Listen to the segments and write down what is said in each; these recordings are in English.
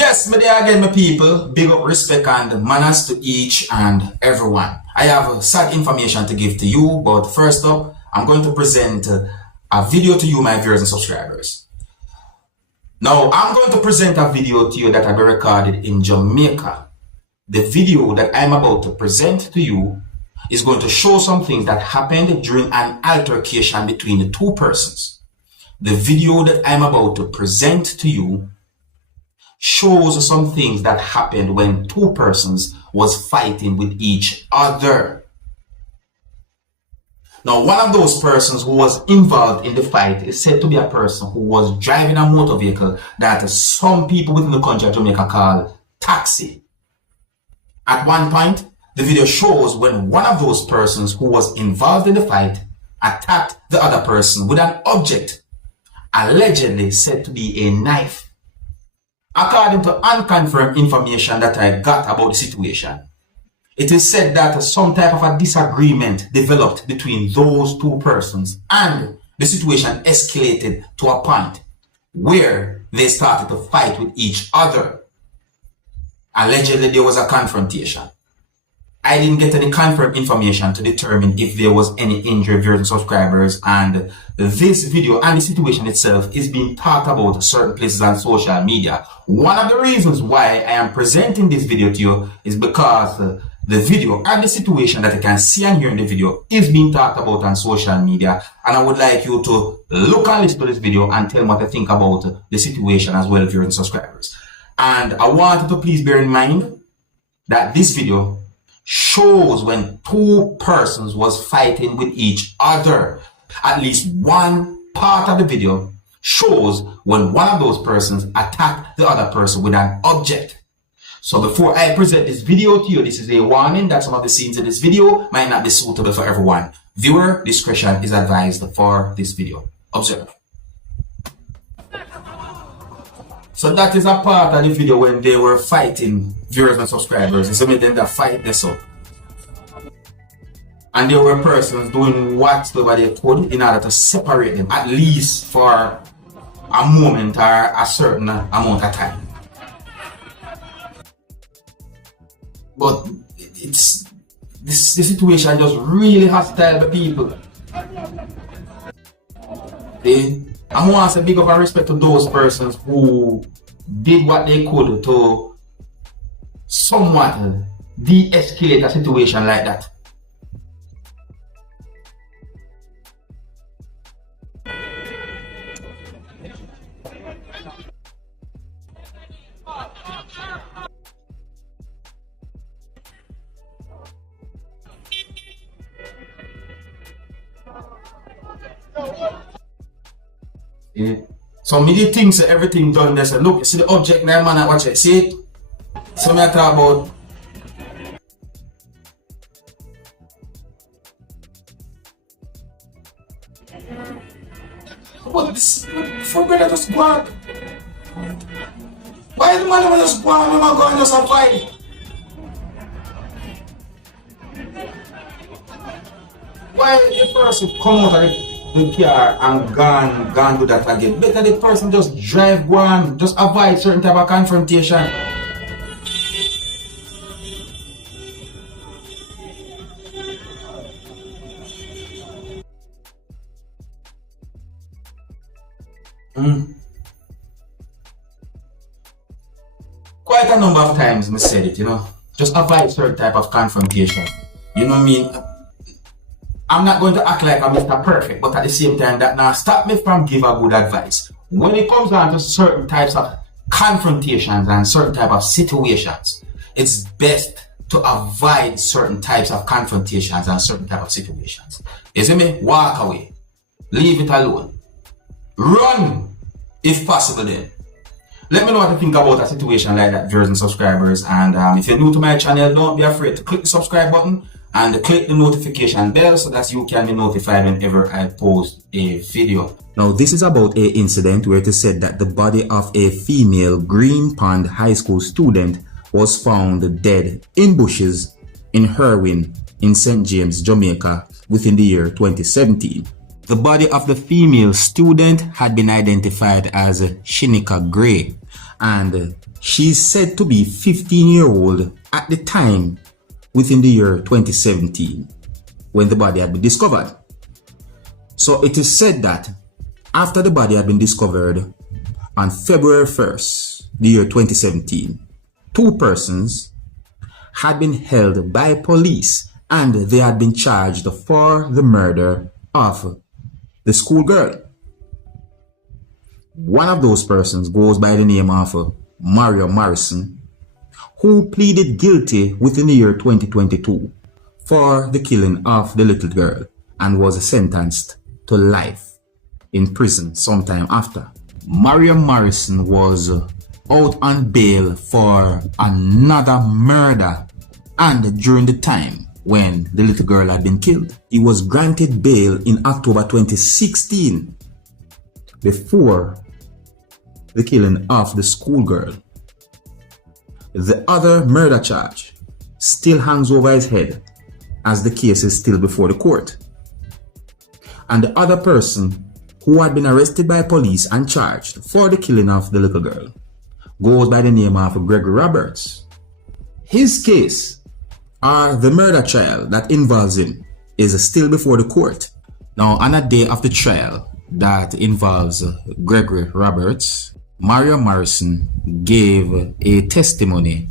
Yes, me there again, my people. Big up, respect, and manners to each and everyone. I have sad information to give to you, but first up, I'm going to present a video to you, my viewers and subscribers. Now, I'm going to present a video to you that I recorded in Jamaica. The video that I'm about to present to you is going to show some things that happened during an altercation between the two persons. The video that I'm about to present to you shows some things that happened when two persons was fighting with each other. Now, one of those persons who was involved in the fight is said to be a person who was driving a motor vehicle that some people within the country of Jamaica call taxi. At one point, the video shows when one of those persons who was involved in the fight attacked the other person with an object, allegedly said to be a knife. According to unconfirmed information that I got about the situation, it is said that some type of a disagreement developed between those two persons and the situation escalated to a point where they started to fight with each other. Allegedly, there was a confrontation. I didn't get any confirmed information to determine if there was any injury, viewers and subscribers, and this video and the situation itself is being talked about in certain places on social media. One of the reasons why I am presenting this video to you is because the video and the situation that you can see and hear in the video is being talked about on social media, and I would like you to look and listen to this video and tell me what you think about the situation as well, viewers and subscribers. And I want you to please bear in mind that this video shows when two persons was fighting with each other. At least one part of the video shows when one of those persons attacked the other person with an object. So before I present this video to you, this is a warning that some of the scenes in this video might not be suitable for everyone. Viewer discretion is advised for this video. Observe. So that is a part of the video when they were fighting, viewers and subscribers. It's only them that fight this up. And there were persons doing whatever they could in order to separate them, at least for a moment or a certain amount of time. But the situation just really hostile to people. I want to say big up and respect to those persons who did what they could to somewhat de-escalate a situation like that. Yeah. So me do think so everything done there. So look, you see the object now, man, watch it. See it? So me I talk about what this for brother just go on. Why the man just go on, man go and just fight? Why the person come out of the car and gone do that again? Better the person just drive one, just avoid certain type of confrontation. Quite a number of times I said it, just avoid certain type of confrontation. You know what I mean? I'm not going to act like I'm Mr. Perfect, but at the same time, that now stop me from giving a good advice. When it comes down to certain types of confrontations and certain type of situations, it's best to avoid certain types of confrontations and certain type of situations. You see me? Walk away. Leave it alone. Run, if possible then. Let me know what you think about a situation like that, viewers and subscribers. And if you're new to my channel, don't be afraid to click the subscribe button and click the notification bell so that you can be notified whenever I post a video. Now, this is about an incident where it is said that the body of a female Green Pond High School student was found dead in bushes in Herwin in St. James, Jamaica within the year 2017. The body of the female student had been identified as Shinika Gray, and she's said to be 15-year-old at the time within the year 2017 when the body had been discovered. So it is said that after the body had been discovered on February 1st, the year 2017, 2 persons had been held by police and they had been charged for the murder of the schoolgirl. One of those persons goes by the name of Mario Morrison, who pleaded guilty within the year 2022 for the killing of the little girl and was sentenced to life in prison sometime after. Mario Morrison was out on bail for another murder, and during the time when the little girl had been killed, he was granted bail in October 2016 before the killing of the schoolgirl. The other murder charge still hangs over his head as the case is still before the court. And the other person who had been arrested by police and charged for the killing of the little girl goes by the name of Gregory Roberts. His case, or the murder trial that involves him, is still before the court. Now, on a day of the trial that involves Gregory Roberts, Mario Morrison gave a testimony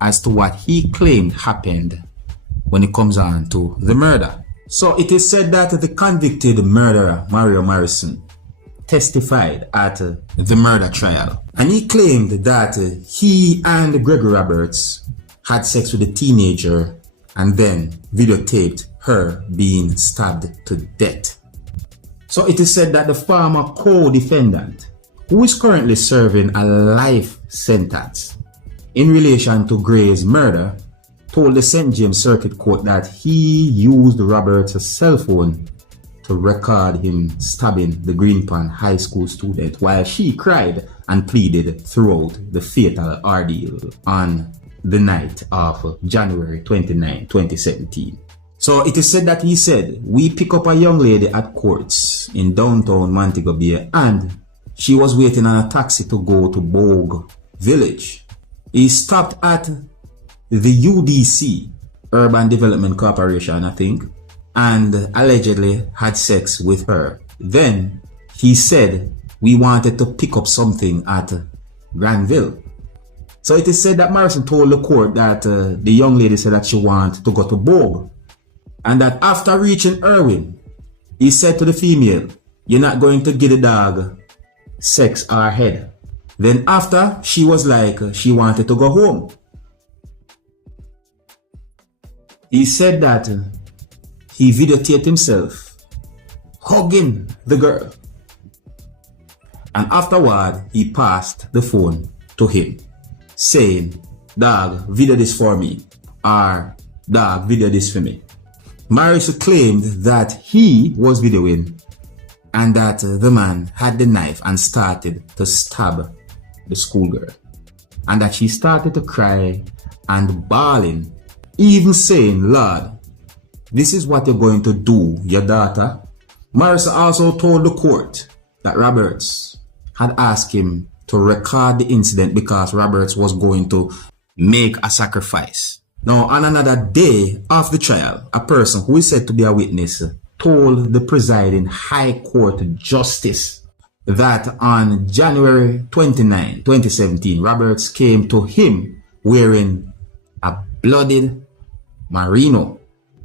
as to what he claimed happened when it comes on to the murder. So it is said that the convicted murderer Mario Morrison testified at the murder trial, and he claimed that he and Gregory Roberts had sex with a teenager and then videotaped her being stabbed to death. So it is said that the former co-defendant, who is currently serving a life sentence in relation to Gray's murder, told the St. James Circuit Court that he used Roberts' cell phone to record him stabbing the Greenpond High School student while she cried and pleaded throughout the fatal ordeal on the night of January 29, 2017. So it is said that he said, "We pick up a young lady at Courts in downtown Montego Bay and she was waiting on a taxi to go to Bogue Village. He stopped at the UDC, Urban Development Corporation, I think, and allegedly had sex with her. Then he said we wanted to pick up something at Granville." So it is said that Morrison told the court that the young lady said that she wanted to go to Bogue, and that after reaching Irwin, he said to the female, "You're not going to give the dog sex or head." Then after, she was like she wanted to go home. He said that he videotaped himself hugging the girl, and afterward he passed the phone to him saying, "Dog, video this for me," or "Dog, video this for me." Morrison claimed that he was videoing and that the man had the knife and started to stab the schoolgirl, and that she started to cry and bawling, even saying, "Lord, this is what you're going to do, your daughter." Morrison also told the court that Roberts had asked him to record the incident because Roberts was going to make a sacrifice. Now, on another day of the trial, a person who is said to be a witness told the presiding High Court Justice that on January 29, 2017, Roberts came to him wearing a bloodied merino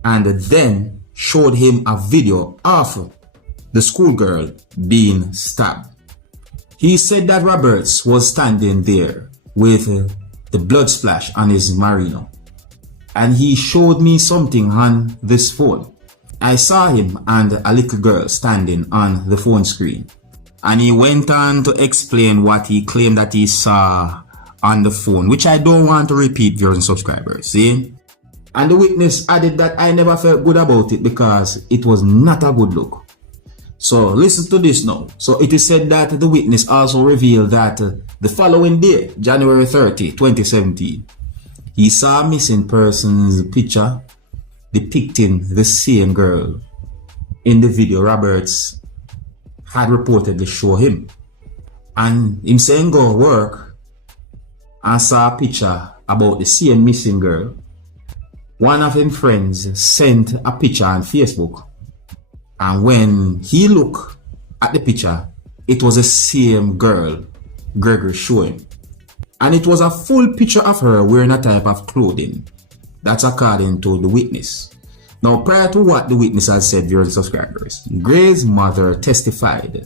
and then showed him a video of the schoolgirl being stabbed. He said that Roberts was standing there with the blood splash on his merino, and he showed me something on this phone. I saw him and a little girl standing on the phone screen, and he went on to explain what he claimed that he saw on the phone, which I don't want to repeat, viewers and subscribers, see? And the witness added that I never felt good about it because it was not a good look. So listen to this now. So it is said that the witness also revealed that the following day, January 30, 2017, he saw a missing person's picture depicting the same girl in the video Roberts had reportedly shown him. And him saying go work and saw a picture about the same missing girl. One of him friends sent a picture on Facebook, and when he looked at the picture, it was the same girl Gregory showing. And it was a full picture of her wearing a type of clothing. That's according to the witness. Now, prior to what the witness had said, viewers and subscribers, Gray's mother testified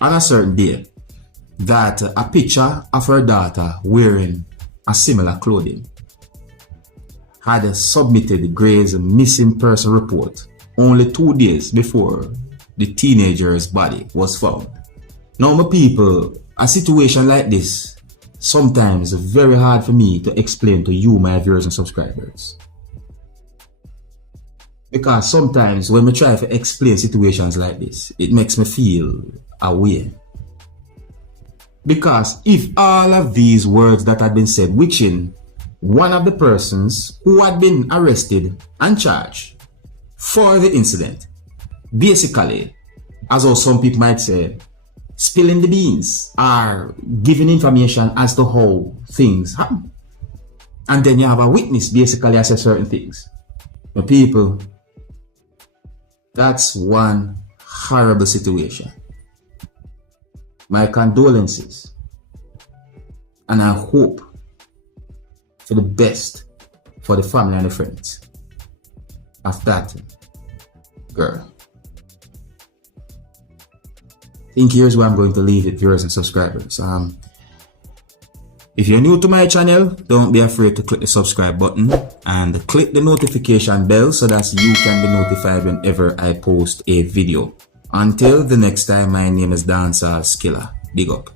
on a certain day that a picture of her daughter wearing a similar clothing had submitted Gray's missing person report only 2 days before the teenager's body was found. Now, my people, a situation like this sometimes very hard for me to explain to you, my viewers and subscribers. Because sometimes when I try to explain situations like this, it makes me feel away. Because if all of these words that had been said, witching one of the persons who had been arrested and charged for the incident, basically, as how some people might say, spilling the beans or giving information as to how things happen. And then you have a witness basically assess certain things. But people, that's one horrible situation. My condolences. And I hope for the best for the family and the friends of that girl. I think here's where I'm going to leave it, viewers and subscribers. If you're new to my channel, don't be afraid to click the subscribe button and click the notification bell so that you can be notified whenever I post a video. Until the next time, my name is Dancehall Skilla. Big up.